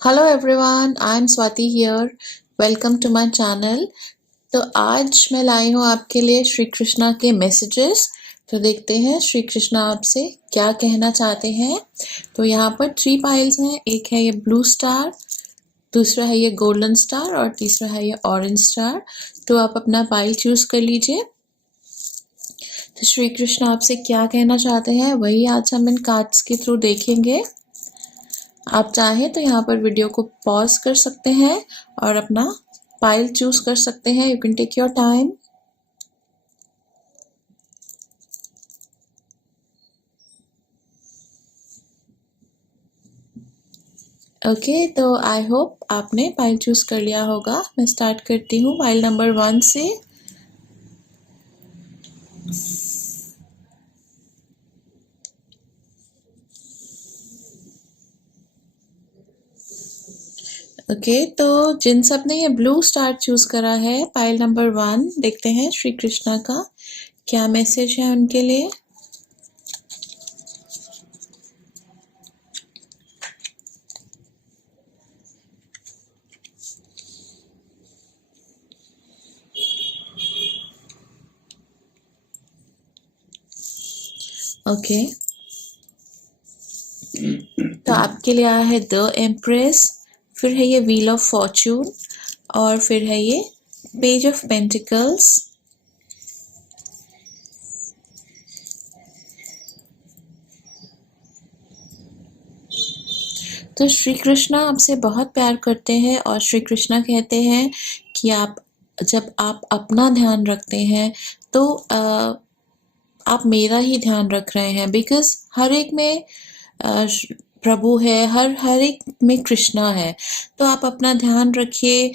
Hello everyone, I am Swati here. Welcome to my channel. तो आज मैं लाई हूँ आपके लिए श्री कृष्णा के मैसेजेस। तो देखते हैं श्री कृष्णा आपसे क्या कहना चाहते हैं। तो यहाँ पर 3 पाइल्स हैं। एक है ये ब्लू स्टार, दूसरा है ये गोल्डन स्टार और तीसरा है ये ऑरेंज स्टार। तो आप अपना पाइल चूज कर लीजिए। तो श्री कृष्णा आपसे क्या कहना चाहते हैं वही आज हम इन कार्ड्स के थ्रू देखेंगे। आप चाहें तो यहाँ पर वीडियो को पॉज कर सकते हैं और अपना पाइल चूज कर सकते हैं। You can take your time. Okay, तो आई होप आपने पाइल चूज कर लिया होगा। मैं स्टार्ट करती हूँ पाइल नंबर 1 से। ओके, तो जिन सब ने ये ब्लू स्टार चूज करा है पाइल नंबर 1, देखते हैं श्री कृष्णा का क्या मैसेज है उनके लिए। ओके, तो आपके लिए आया है द एम्प्रेस, फिर है ये व्हील ऑफ फॉर्चून और फिर है ये पेज ऑफ पेंटिकल्स। तो श्री कृष्णा आपसे बहुत प्यार करते हैं और श्री कृष्णा कहते हैं कि जब आप अपना ध्यान रखते हैं तो आप मेरा ही ध्यान रख रहे हैं। बिकॉज हर एक में प्रभु है, हर एक में कृष्णा है। तो आप अपना ध्यान रखिए,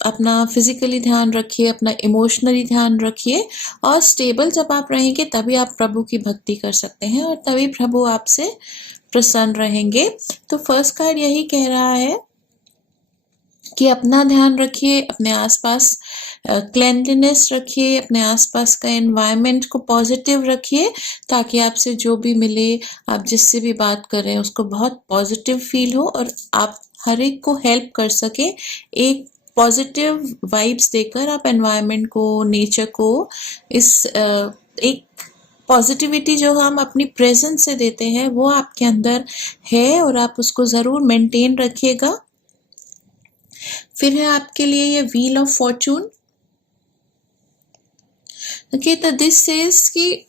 अपना फिजिकली ध्यान रखिए, अपना इमोशनली ध्यान रखिए। और स्टेबल जब आप रहेंगे तभी आप प्रभु की भक्ति कर सकते हैं और तभी प्रभु आपसे प्रसन्न रहेंगे। तो फर्स्ट कार्ड यही कह रहा है कि अपना ध्यान रखिए, अपने आसपास क्लेanलीनेस रखिए, अपने आसपास का एनवायरनमेंट को पॉजिटिव रखिए ताकि आपसे जो भी मिले, आप जिससे भी बात कर रहे हैं उसको बहुत पॉजिटिव फील हो और आप हर एक को हेल्प कर सके। एक पॉजिटिव वाइब्स देकर आप एनवायरनमेंट को, नेचर को एक पॉजिटिविटी जो हम अपनी प्रेजेंस से देते हैं वो आपके अंदर है और आप उसको ज़रूर मेंटेन रखिएगा। फिर है आपके लिए ये व्हील ऑफ फॉर्चून। ओके, तो दिस सेज कि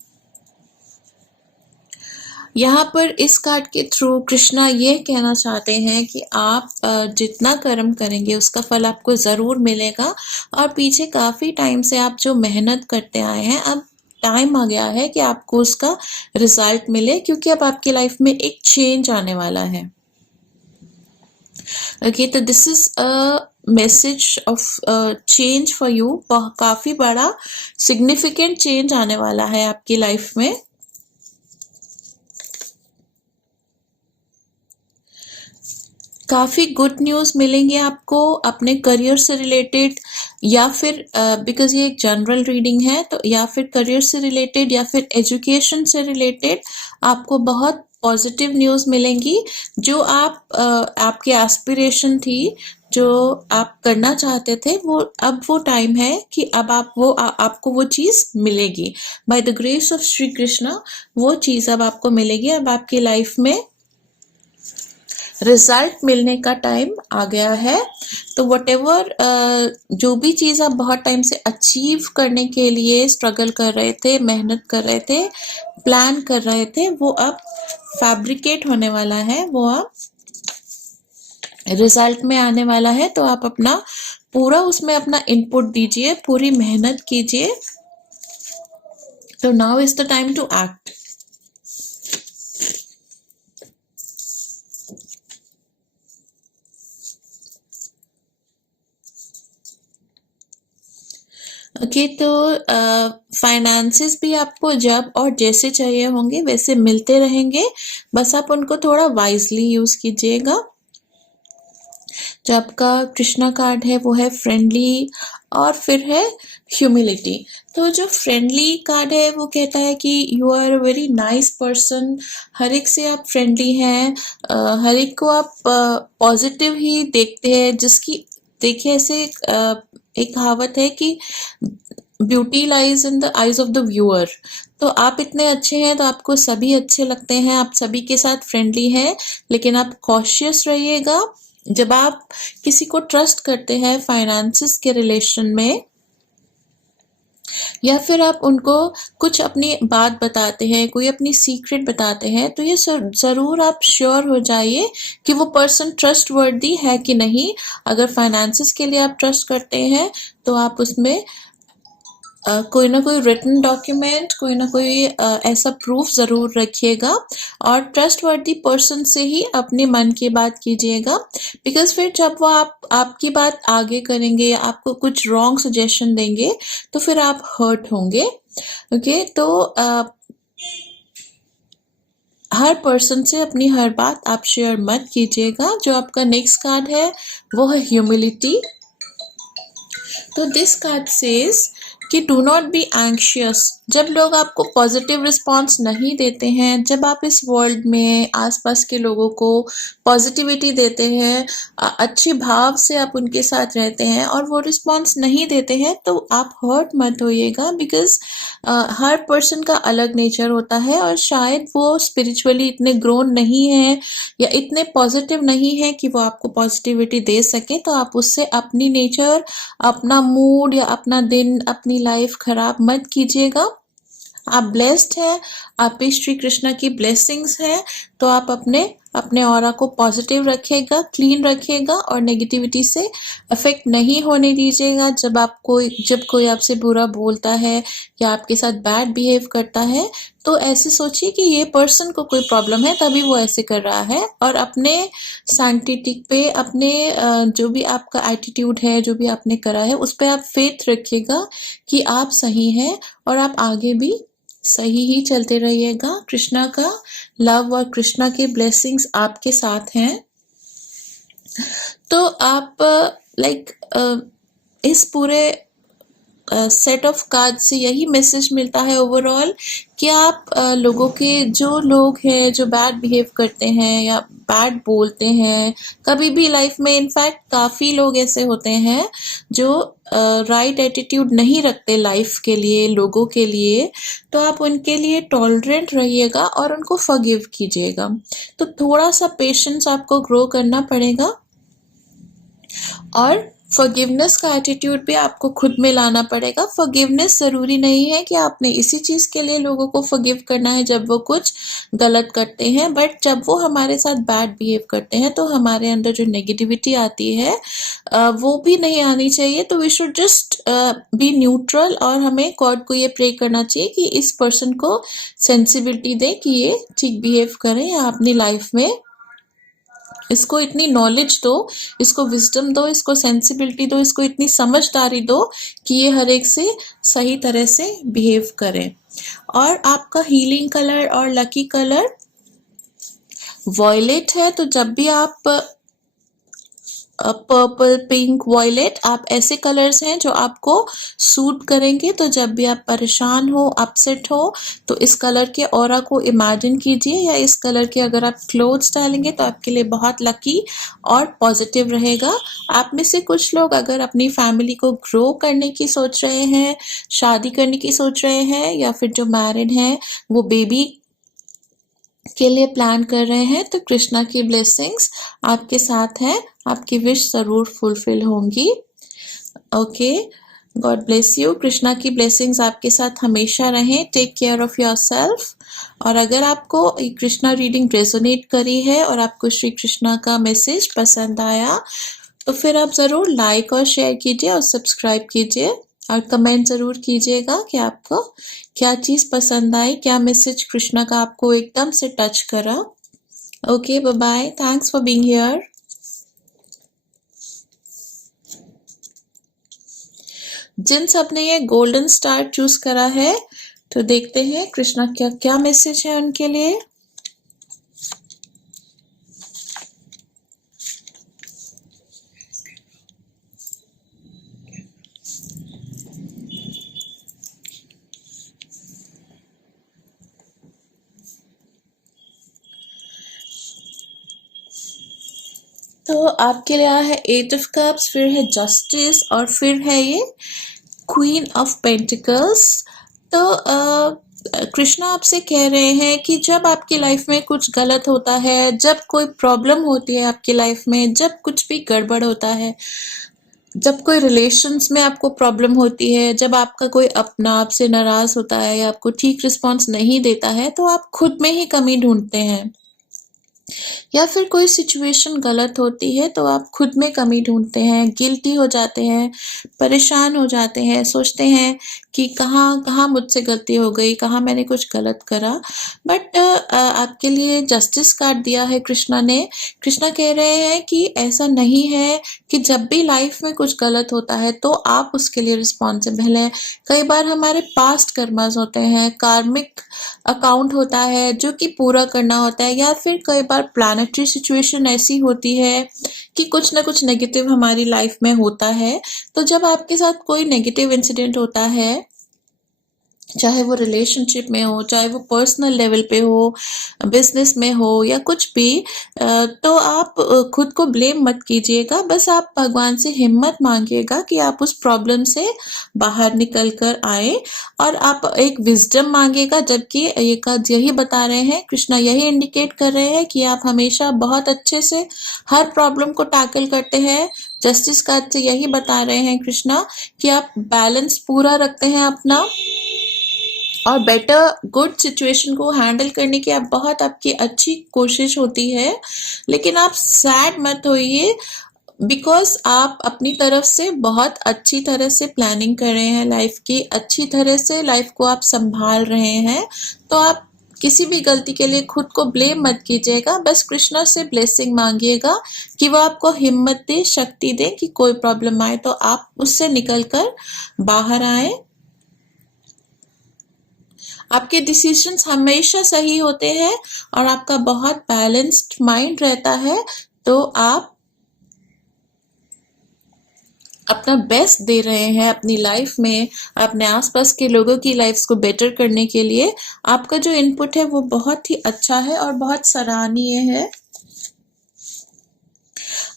यहाँ पर इस कार्ड के थ्रू कृष्णा ये कहना चाहते हैं कि आप जितना कर्म करेंगे उसका फल आपको ज़रूर मिलेगा। और पीछे काफ़ी टाइम से आप जो मेहनत करते आए हैं, अब टाइम आ गया है कि आपको उसका रिजल्ट मिले, क्योंकि अब आपकी लाइफ में एक चेंज आने वाला है। ओके, तो this is a message of change for you. काफी बड़ा सिग्निफिकेंट चेंज आने वाला है आपकी लाइफ में। काफी गुड न्यूज मिलेंगे आपको अपने करियर से रिलेटेड, या फिर बिकॉज ये एक जनरल रीडिंग है, तो या फिर करियर से रिलेटेड या फिर एजुकेशन से रिलेटेड आपको बहुत पॉजिटिव न्यूज मिलेंगी। जो आपकी एस्पिरेशन थी, जो आप करना चाहते थे, वो अब वो टाइम है कि अब आपको वो चीज मिलेगी। By the grace of Shri Krishna वो चीज अब आपको मिलेगी। अब आपकी लाइफ में रिजल्ट मिलने का टाइम आ गया है। तो वटेवर जो भी चीज़ आप बहुत टाइम से अचीव करने के लिए स्ट्रगल कर रहे थे, मेहनत कर रहे थे, प्लान कर रहे थे, वो अब फैब्रिकेट होने वाला है, वो अब रिजल्ट में आने वाला है। तो आप अपना पूरा उसमें अपना इनपुट दीजिए, पूरी मेहनत कीजिए। तो now is the time to act. Okay, तो फाइनेंसेस भी आपको जब और जैसे चाहिए होंगे वैसे मिलते रहेंगे, बस आप उनको थोड़ा वाइजली यूज कीजिएगा। जो आपका कृष्णा कार्ड है वो है फ्रेंडली और फिर है ह्यूमिलिटी। तो जो फ्रेंडली कार्ड है वो कहता है कि you are a very nice person, हर एक से आप फ्रेंडली हैं, हर एक को आप पॉजिटिव ही देखते हैं। जिसकी देखिए ऐसे एक कहावत है कि beauty lies in the eyes of the viewer. तो आप इतने अच्छे हैं तो आपको सभी अच्छे लगते हैं, आप सभी के साथ फ्रेंडली हैं, लेकिन आप कॉशियस रहिएगा जब आप किसी को ट्रस्ट करते हैं फाइनेंसिस के रिलेशन में, या फिर आप उनको कुछ अपनी बात बताते हैं, कोई अपनी सीक्रेट बताते हैं, तो ये ज़रूर आप श्योर हो जाइए कि वो पर्सन ट्रस्ट वर्दी है कि नहीं। अगर फाइनेंसिस के लिए आप ट्रस्ट करते हैं तो आप उसमें कोई ना कोई रिटन डॉक्यूमेंट, कोई ना कोई ऐसा प्रूफ ज़रूर रखिएगा और ट्रस्टवर्दी पर्सन से ही अपने मन की बात कीजिएगा। बिकॉज फिर जब वो आपकी बात आगे करेंगे या आपको कुछ रॉन्ग सजेशन देंगे तो फिर आप हर्ट होंगे। ओके, तो हर पर्सन से अपनी हर बात आप शेयर मत कीजिएगा। जो आपका नेक्स्ट कार्ड है वो है ह्यूमिलिटी। तो दिस कार्ड सेज कि डू नॉट बी एंग्शियस। जब लोग आपको पॉजिटिव रिस्पॉन्स नहीं देते हैं, जब आप इस वर्ल्ड में आसपास के लोगों को पॉजिटिविटी देते हैं, अच्छे भाव से आप उनके साथ रहते हैं और वो रिस्पॉन्स नहीं देते हैं, तो आप हर्ट मत होइएगा। बिकॉज हर पर्सन का अलग नेचर होता है और शायद वो स्पिरिचुअली इतने ग्रोन नहीं है या इतने पॉजिटिव नहीं है कि वो आपको पॉजिटिविटी दे सके। तो आप उससे अपनी नेचर, अपना मूड या अपना दिन, अपनी लाइफ खराब मत कीजिएगा। आप ब्लेस्ड हैं, आप पे श्री कृष्णा की ब्लेसिंग्स हैं, तो आप अपने ऑरा को पॉजिटिव रखिएगा, क्लीन रखिएगा और नेगेटिविटी से अफेक्ट नहीं होने दीजिएगा। जब कोई आपसे बुरा बोलता है या आपके साथ बैड बिहेव करता है तो ऐसे सोचिए कि ये पर्सन को कोई प्रॉब्लम है तभी वो ऐसे कर रहा है, और अपने सैंक्टिटी पे, अपने जो भी आपका एटीट्यूड है, जो भी आपने करा है उस पर आप फेथ रखिएगा कि आप सही हैं और आप आगे भी सही ही चलते रहिएगा। कृष्णा का लव और कृष्णा के ब्लेसिंग्स आपके साथ हैं। तो आप इस पूरे सेट ऑफ कार्ड से यही मैसेज मिलता है ओवरऑल कि आप लोगों के, जो लोग हैं जो बैड बिहेव करते हैं या बैड बोलते हैं कभी भी लाइफ में, इनफैक्ट काफ़ी लोग ऐसे होते हैं जो राइट एटीट्यूड नहीं रखते लाइफ के लिए, लोगों के लिए, तो आप उनके लिए टॉलरेंट रहिएगा और उनको फॉरगिव कीजिएगा। तो थोड़ा सा पेशेंस आपको ग्रो करना पड़ेगा और फॉरगिवनेस का एटीट्यूड भी आपको खुद में लाना पड़ेगा। फॉरगिवनेस ज़रूरी नहीं है कि आपने इसी चीज़ के लिए लोगों को फॉरगिव करना है जब वो कुछ गलत करते हैं, बट जब वो हमारे साथ बैड बिहेव करते हैं तो हमारे अंदर जो नेगेटिविटी आती है वो भी नहीं आनी चाहिए। तो we should just be neutral और हमें गॉड को ये प्रे करना चाहिए कि इस पर्सन को सेंसिबिलिटी दे कि ये ठीक बिहेव करें, या अपनी लाइफ में इसको इतनी नॉलेज दो, इसको विजडम दो, इसको सेंसिबिलिटी दो, इसको इतनी समझदारी दो कि ये हर एक से सही तरह से बिहेव करे। और आपका हीलिंग कलर और लकी कलर वॉयलेट है। तो जब भी आप पर्पल, पिंक, वॉयलेट, आप ऐसे कलर्स हैं जो आपको सूट करेंगे। तो जब भी आप परेशान हो, अपसेट हो, तो इस कलर के ऑरा को इमेजिन कीजिए, या इस कलर के अगर आप क्लोथ्स डालेंगे तो आपके लिए बहुत लकी और पॉजिटिव रहेगा। आप में से कुछ लोग अगर अपनी फैमिली को ग्रो करने की सोच रहे हैं, शादी करने की सोच रहे हैं, या फिर जो मैरिड हैं वो बेबी के लिए प्लान कर रहे हैं, तो कृष्णा की ब्लेसिंग्स आपके साथ हैं, आपकी विश जरूर फुलफिल होंगी। Okay, God bless you. Krishna की ब्लेसिंग्स आपके साथ हमेशा रहें। Take care of yourself. और अगर आपको ये कृष्णा रीडिंग रेजोनेट करी है और आपको श्री कृष्णा का मैसेज पसंद आया तो फिर आप ज़रूर लाइक और शेयर कीजिए और सब्सक्राइब कीजिए और कमेंट ज़रूर कीजिएगा कि आपको क्या चीज़ पसंद आई, क्या मैसेज कृष्णा का आपको एकदम से टच करा। Okay, bye bye, thanks for being here. जिन सब ने ये गोल्डन स्टार चूज करा है तो देखते हैं कृष्णा क्या क्या मैसेज है उनके लिए। तो आपके लिए आया है 8 ऑफ कप्स, फिर है जस्टिस और फिर है ये क्वीन ऑफ पेंटिकल्स। तो कृष्णा आपसे कह रहे हैं कि जब आपकी लाइफ में कुछ गलत होता है, जब कोई प्रॉब्लम होती है आपकी लाइफ में, जब कुछ भी गड़बड़ होता है, जब कोई रिलेशंस में आपको प्रॉब्लम होती है, जब आपका कोई अपना आपसे नाराज होता है या आपको ठीक रिस्पॉन्स नहीं देता है, तो आप खुद में ही कमी ढूंढते हैं। या फिर कोई सिचुएशन गलत होती है तो आप खुद में कमी ढूंढते हैं, गिल्टी हो जाते हैं, परेशान हो जाते हैं, सोचते हैं कि कहाँ कहाँ मुझसे गलती हो गई, कहाँ मैंने कुछ गलत करा। बट आपके लिए जस्टिस कार्ड दिया है कृष्णा ने। कृष्णा कह रहे हैं कि ऐसा नहीं है कि जब भी लाइफ में कुछ गलत होता है तो आप उसके लिए रिस्पॉन्सिबल हैं। कई बार हमारे पास्ट कर्मास होते हैं, कार्मिक अकाउंट होता है जो कि पूरा करना होता है, या फिर कई बार प्लानेटरी सिचुएशन ऐसी होती है कि कुछ ना कुछ नेगेटिव हमारी लाइफ में होता है। तो जब आपके साथ कोई नेगेटिव इंसिडेंट होता है, चाहे वो रिलेशनशिप में हो, चाहे वो पर्सनल लेवल पे हो, बिजनेस में हो या कुछ भी, तो आप खुद को ब्लेम मत कीजिएगा। बस आप भगवान से हिम्मत मांगिएगा कि आप उस प्रॉब्लम से बाहर निकल कर आए, और आप एक विजडम मांगिएगा। जबकि ये कार्ड यही बता रहे हैं, कृष्णा यही इंडिकेट कर रहे हैं कि आप हमेशा बहुत अच्छे से हर प्रॉब्लम को टैकल करते हैं। जस्टिस कार्ड से यही बता रहे हैं कृष्णा कि आप बैलेंस पूरा रखते हैं अपना, और बेटर गुड सिचुएशन को हैंडल करने की आप बहुत आपकी अच्छी कोशिश होती है। लेकिन आप सैड मत होइए, बिकॉज आप अपनी तरफ से बहुत अच्छी तरह से प्लानिंग कर रहे हैं लाइफ की, अच्छी तरह से लाइफ को आप संभाल रहे हैं। तो आप किसी भी गलती के लिए खुद को ब्लेम मत कीजिएगा, बस कृष्णा से ब्लेसिंग मांगिएगा कि वो आपको हिम्मत दे, शक्ति दे कि कोई प्रॉब्लम आए तो आप उससे निकलकर बाहर आए। आपके डिसीजंस हमेशा सही होते हैं और आपका बहुत बैलेंस्ड माइंड रहता है। तो आप अपना बेस्ट दे रहे हैं अपनी लाइफ में, अपने आसपास के लोगों की लाइफ्स को बेटर करने के लिए। आपका जो इनपुट है वो बहुत ही अच्छा है और बहुत सराहनीय है।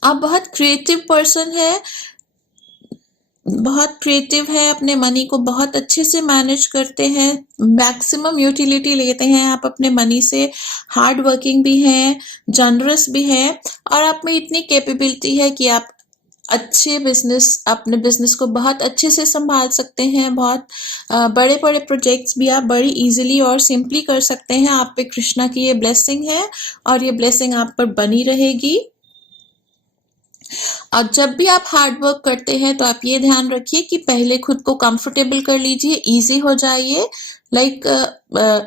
आप बहुत क्रिएटिव पर्सन है, बहुत क्रिएटिव है, अपने मनी को बहुत अच्छे से मैनेज करते हैं, मैक्सिमम यूटिलिटी लेते हैं आप अपने मनी से, हार्ड वर्किंग भी हैं, जनरस भी हैं, और आप में इतनी कैपेबिलिटी है कि आप अच्छे बिजनेस, अपने बिजनेस को बहुत अच्छे से संभाल सकते हैं। बहुत बड़े बड़े प्रोजेक्ट्स भी आप बड़ी इजीली और सिंपली कर सकते हैं। आप पे कृष्णा की ये ब्लेसिंग है और ये ब्लेसिंग आप पर बनी रहेगी। और जब भी आप हार्ड वर्क करते हैं तो आप ये ध्यान रखिए कि पहले खुद को कंफर्टेबल कर लीजिए, इजी हो जाइए। लाइक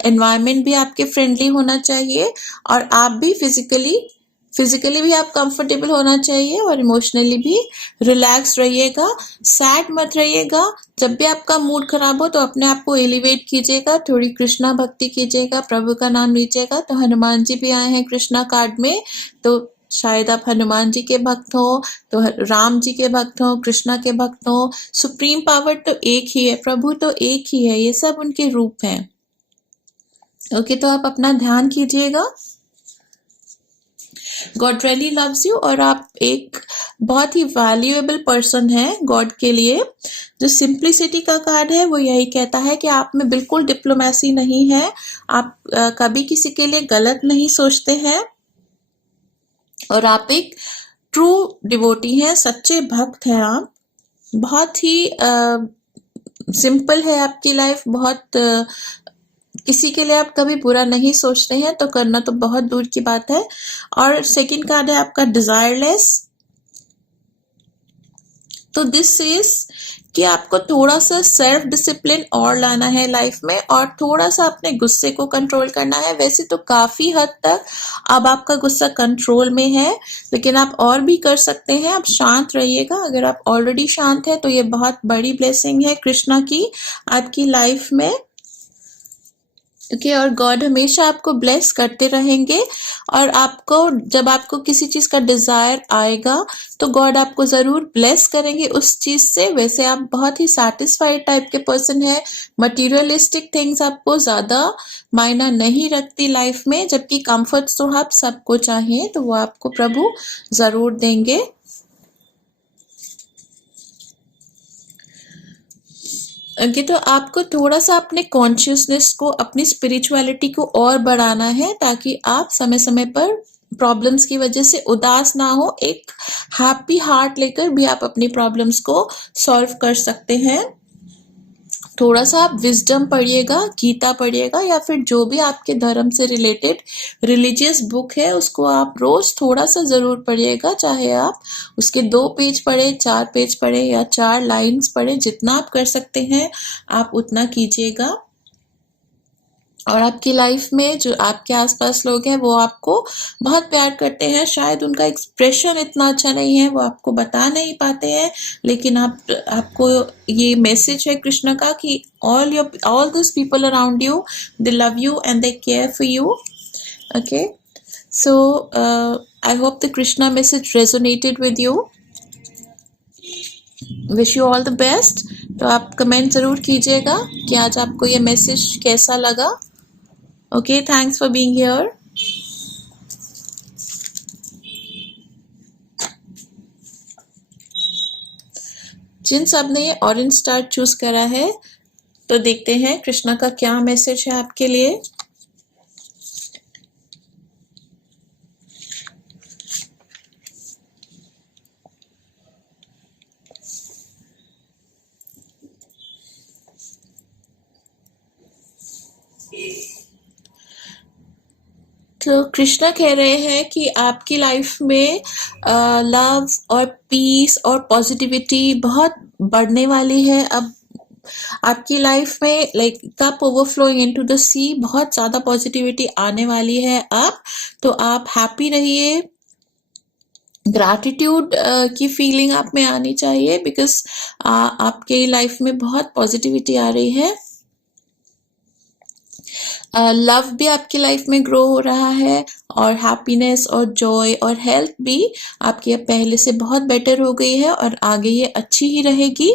एनवायरनमेंट भी आपके फ्रेंडली होना चाहिए, और आप भी फिजिकली भी आप कंफर्टेबल होना चाहिए, और इमोशनली भी रिलैक्स रहिएगा। सैड मत रहिएगा। जब भी आपका मूड खराब हो तो अपने आप को एलिवेट कीजिएगा, थोड़ी कृष्णा भक्ति कीजिएगा, प्रभु का नाम लीजिएगा। तो हनुमान जी भी आए हैं कृष्णा कार्ड में, तो शायद आप हनुमान जी के भक्त हो, तो राम जी के भक्त हो, कृष्णा के भक्त हो। सुप्रीम पावर तो एक ही है, प्रभु तो एक ही है, ये सब उनके रूप हैं। ओके, तो आप अपना ध्यान कीजिएगा। गॉड रियली लव्स यू, और आप एक बहुत ही वैल्यूएबल पर्सन है गॉड के लिए। जो सिंप्लिसिटी का कार्ड है वो यही कहता है कि आप में बिल्कुल डिप्लोमेसी नहीं है, आप कभी किसी के लिए गलत नहीं सोचते हैं, और आप एक ट्रू डिवोटी हैं, सच्चे भक्त हैं आप। बहुत ही सिंपल है आपकी लाइफ, बहुत किसी के लिए आप कभी बुरा नहीं सोचते हैं, तो करना तो बहुत दूर की बात है। और सेकंड कार्ड है आपका डिजायरलेस। तो दिस इज कि आपको थोड़ा सा सेल्फ डिसिप्लिन और लाना है लाइफ में, और थोड़ा सा अपने गुस्से को कंट्रोल करना है। वैसे तो काफी हद तक अब आपका गुस्सा कंट्रोल में है, लेकिन आप और भी कर सकते हैं। आप शांत रहिएगा। अगर आप ऑलरेडी शांत है तो ये बहुत बड़ी ब्लेसिंग है कृष्णा की आपकी लाइफ में। ओके और गॉड हमेशा आपको ब्लेस करते रहेंगे और आपको जब आपको किसी चीज़ का डिज़ायर आएगा तो गॉड आपको ज़रूर ब्लेस करेंगे उस चीज़ से। वैसे आप बहुत ही सैटिस्फाइड टाइप के पर्सन है, मटीरियलिस्टिक थिंग्स आपको ज़्यादा मायना नहीं रखती लाइफ में, जबकि कंफर्ट्स तो आप सबको चाहिए तो वो आपको प्रभु ज़रूर देंगे। ओके तो आपको थोड़ा सा अपने कॉन्शियसनेस को, अपनी स्पिरिचुअलिटी को और बढ़ाना है ताकि आप समय समय पर प्रॉब्लम्स की वजह से उदास ना हो। एक हैप्पी हार्ट लेकर भी आप अपनी प्रॉब्लम्स को सॉल्व कर सकते हैं। थोड़ा सा आप विजडम पढ़िएगा, गीता पढ़िएगा या फिर जो भी आपके धर्म से रिलेटेड रिलीजियस बुक है उसको आप रोज थोड़ा सा जरूर पढ़िएगा। चाहे आप उसके 2 पेज पढ़े, 4 पेज पढ़े या 4 लाइन्स पढ़े, जितना आप कर सकते हैं आप उतना कीजिएगा। और आपकी लाइफ में जो आपके आसपास लोग हैं वो आपको बहुत प्यार करते हैं। शायद उनका एक्सप्रेशन इतना अच्छा नहीं है, वो आपको बता नहीं पाते हैं, लेकिन आपको ये मैसेज है कृष्ण का कि all those people around you, they love you and they care for you. Okay, so I hope the Krishna message resonated with you. Wish you all the best. तो आप कमेंट ज़रूर कीजिएगा कि आज आपको ये मैसेज कैसा लगा। Okay, thanks for being here. जिन सब ने ये ऑरेंज स्टार चूज करा है तो देखते हैं कृष्णा का क्या मैसेज है आपके लिए। तो कृष्णा कह रहे हैं कि आपकी लाइफ में लव और पीस और पॉजिटिविटी बहुत बढ़ने वाली है। अब आपकी लाइफ में like cup overflowing into the sea, बहुत ज़्यादा पॉजिटिविटी आने वाली है अब। तो आप हैप्पी रहिए, ग्रैटिट्यूड की फीलिंग आप में आनी चाहिए बिकॉज आपके लाइफ में बहुत पॉजिटिविटी आ रही है। लव भी आपकी लाइफ में ग्रो हो रहा है और हैप्पीनेस और जॉय और हेल्थ भी आपकी अब पहले से बहुत बेटर हो गई है और आगे ये अच्छी ही रहेगी।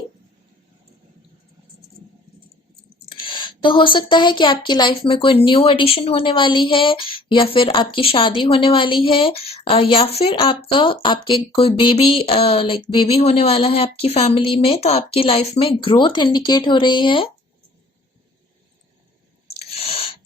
तो हो सकता है कि आपकी लाइफ में कोई न्यू एडिशन होने वाली है या फिर आपकी शादी होने वाली है या फिर आपके कोई बेबी होने वाला है आपकी फैमिली में। तो आपकी लाइफ में ग्रोथ इंडिकेट हो रही है।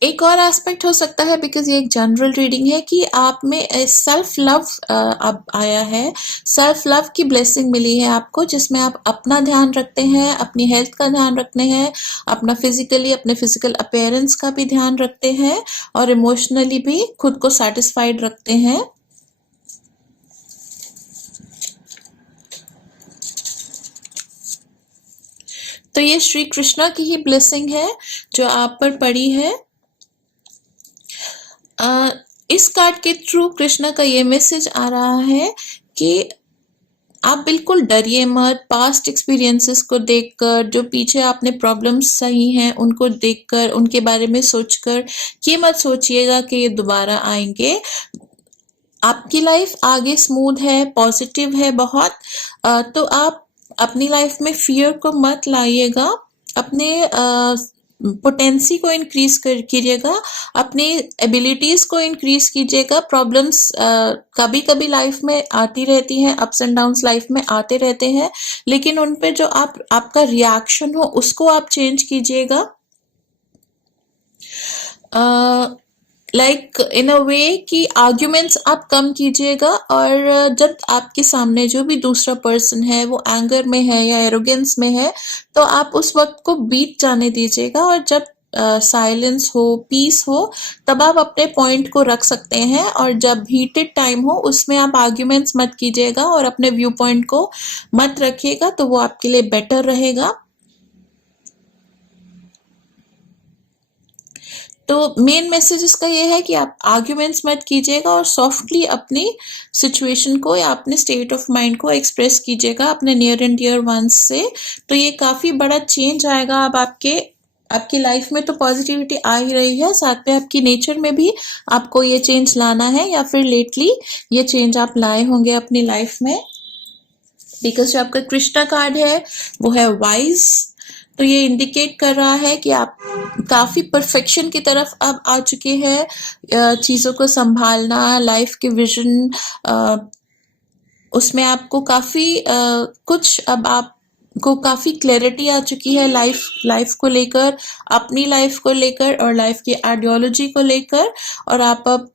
एक और एस्पेक्ट हो सकता है बिकॉज ये एक जनरल रीडिंग है कि आप में सेल्फ लव अब आया है, सेल्फ लव की ब्लेसिंग मिली है आपको, जिसमें आप अपना ध्यान रखते हैं, अपनी हेल्थ का ध्यान रखते हैं, अपना अपने फिजिकल अपीयरेंस का भी ध्यान रखते हैं और इमोशनली भी खुद को सेटिस्फाइड रखते हैं। तो ये श्री कृष्णा की ही ब्लेसिंग है जो आप पर पड़ी है। इस कार्ड के थ्रू कृष्णा का ये मैसेज आ रहा है कि आप बिल्कुल डरिए मत। पास्ट एक्सपीरियंसेस को देखकर, जो पीछे आपने प्रॉब्लम्स सही हैं उनको देखकर, उनके बारे में सोचकर ये मत सोचिएगा कि ये दोबारा आएंगे। आपकी लाइफ आगे स्मूथ है, पॉजिटिव है बहुत। तो आप अपनी लाइफ में फियर को मत लाइएगा, अपने पोटेंसी को इंक्रीज कीजिएगा, अपनी एबिलिटीज को इंक्रीज कीजिएगा। प्रॉब्लम्स कभी कभी लाइफ में आती रहती हैं, अप्स एंड डाउन्स लाइफ में आते रहते हैं, लेकिन उन पे जो आपका रिएक्शन हो उसको आप चेंज कीजिएगा। लाइक इन अ वे कि आर्ग्यूमेंट्स आप कम कीजिएगा और जब आपके सामने जो भी दूसरा पर्सन है वो एंगर में है या एरोगेंस में है तो आप उस वक्त को बीत जाने दीजिएगा और जब साइलेंस हो, पीस हो, तब आप अपने पॉइंट को रख सकते हैं। और जब हीटेड टाइम हो उसमें आप आर्ग्यूमेंट्स मत कीजिएगा और अपने व्यू पॉइंट को मत रखिएगा, तो वो आपके लिए बेटर रहेगा। तो मेन मैसेज इसका ये है कि आप आर्ग्यूमेंट्स मत कीजिएगा और सॉफ्टली अपनी सिचुएशन को या अपने स्टेट ऑफ माइंड को एक्सप्रेस कीजिएगा अपने नियर एंड डियर वंस से। तो ये काफ़ी बड़ा चेंज आएगा अब आपके आपकी लाइफ में तो पॉजिटिविटी आ ही रही है, साथ में आपकी नेचर में भी आपको ये चेंज लाना है, या फिर लेटली ये चेंज आप लाए होंगे अपनी लाइफ में। बिकॉज जो आपका कृष्णा कार्ड है वो है वाइज, तो ये इंडिकेट कर रहा है कि आप काफी परफेक्शन की तरफ अब आ चुके हैं। चीजों को संभालना, लाइफ के विजन, उसमें आपको काफी कुछ अब आपको काफी क्लैरिटी आ चुकी है लाइफ को लेकर, अपनी लाइफ को लेकर और लाइफ की आइडियोलॉजी को लेकर। और आप अब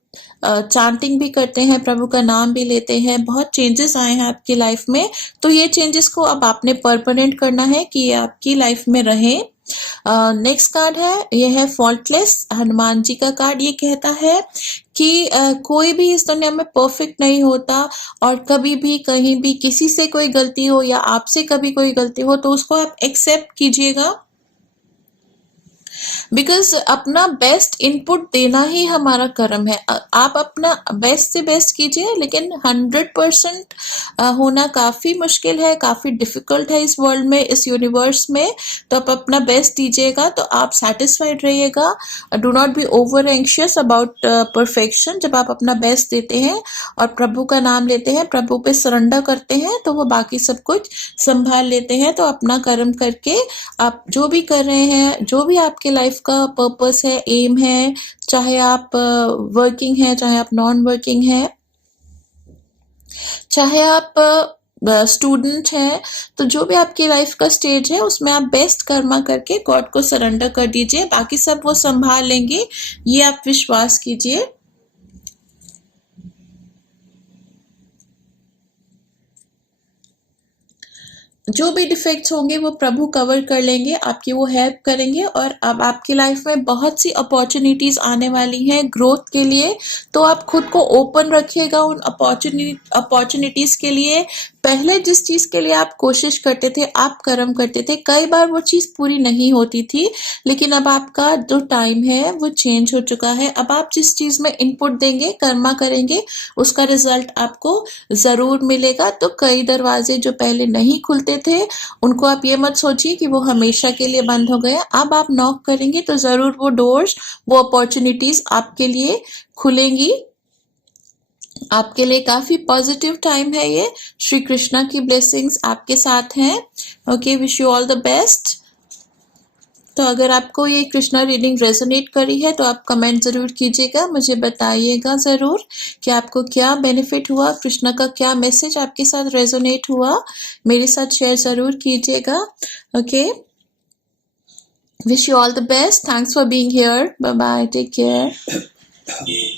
चांटिंग भी करते हैं, प्रभु का नाम भी लेते हैं, बहुत चेंजेस आए हैं आपकी लाइफ में। तो ये चेंजेस को अब आपने परमानेंट करना है कि ये आपकी लाइफ में रहे। नेक्स्ट कार्ड है, ये है फॉल्टलेस, हनुमान जी का कार्ड। ये कहता है कि कोई भी इस दुनिया में परफेक्ट नहीं होता, और कभी भी कहीं भी किसी से कोई गलती हो या आपसे कभी कोई गलती हो तो उसको आप एक्सेप्ट कीजिएगा, बिकॉज अपना बेस्ट इनपुट देना ही हमारा कर्म है। आप अपना बेस्ट से बेस्ट कीजिए, लेकिन 100% होना काफी मुश्किल है, काफी डिफिकल्ट है इस वर्ल्ड में, इस यूनिवर्स में। तो आप अपना बेस्ट दीजिएगा तो आप सेटिस्फाइड रहिएगा। Do not be over anxious about perfection. जब आप अपना बेस्ट देते हैं और प्रभु का नाम लेते हैं, प्रभु पे सरेंडर करते हैं, तो वो बाकी सब कुछ संभाल लेते हैं। तो अपना कर्म करके आप जो भी कर रहे हैं, जो भी आपके लाइफ का पर्पस है, एम है, चाहे आप वर्किंग है, चाहे आप नॉन वर्किंग है, चाहे आप स्टूडेंट हैं, तो जो भी आपकी लाइफ का स्टेज है उसमें आप बेस्ट कर्मा करके गॉड को सरेंडर कर दीजिए, बाकी सब वो संभाल लेंगे, ये आप विश्वास कीजिए। जो भी डिफेक्ट्स होंगे वो प्रभु कवर कर लेंगे, आपकी वो हेल्प करेंगे। और अब आपकी लाइफ में बहुत सी अपॉर्चुनिटीज आने वाली हैं ग्रोथ के लिए, तो आप खुद को ओपन रखिएगा उन अपॉर्चुनिटीज के लिए। पहले जिस चीज के लिए आप कोशिश करते थे, आप कर्म करते थे, कई बार वो चीज पूरी नहीं होती थी, लेकिन अब आपका जो टाइम है वो चेंज हो चुका है। अब आप जिस चीज में इनपुट देंगे, कर्मा करेंगे, उसका रिजल्ट आपको जरूर मिलेगा। तो कई दरवाजे जो पहले नहीं खुलते थे, उनको आप ये मत सोचिए कि वो हमेशा के लिए बंद हो गया। अब आप नॉक करेंगे तो जरूर वो डोर्स, वो अपॉर्चुनिटीज आपके लिए खुलेंगी। आपके लिए काफी पॉजिटिव टाइम है ये। श्री कृष्णा की ब्लेसिंग्स आपके साथ हैं। Okay, wish you all the best. तो अगर आपको ये कृष्णा रीडिंग रेजोनेट करी है तो आप कमेंट जरूर कीजिएगा, मुझे बताइएगा जरूर कि आपको क्या बेनिफिट हुआ, कृष्णा का क्या मैसेज आपके साथ रेजोनेट हुआ, मेरे साथ शेयर जरूर कीजिएगा। Okay, wish you all the best. Thanks for being here. Bye bye, take care.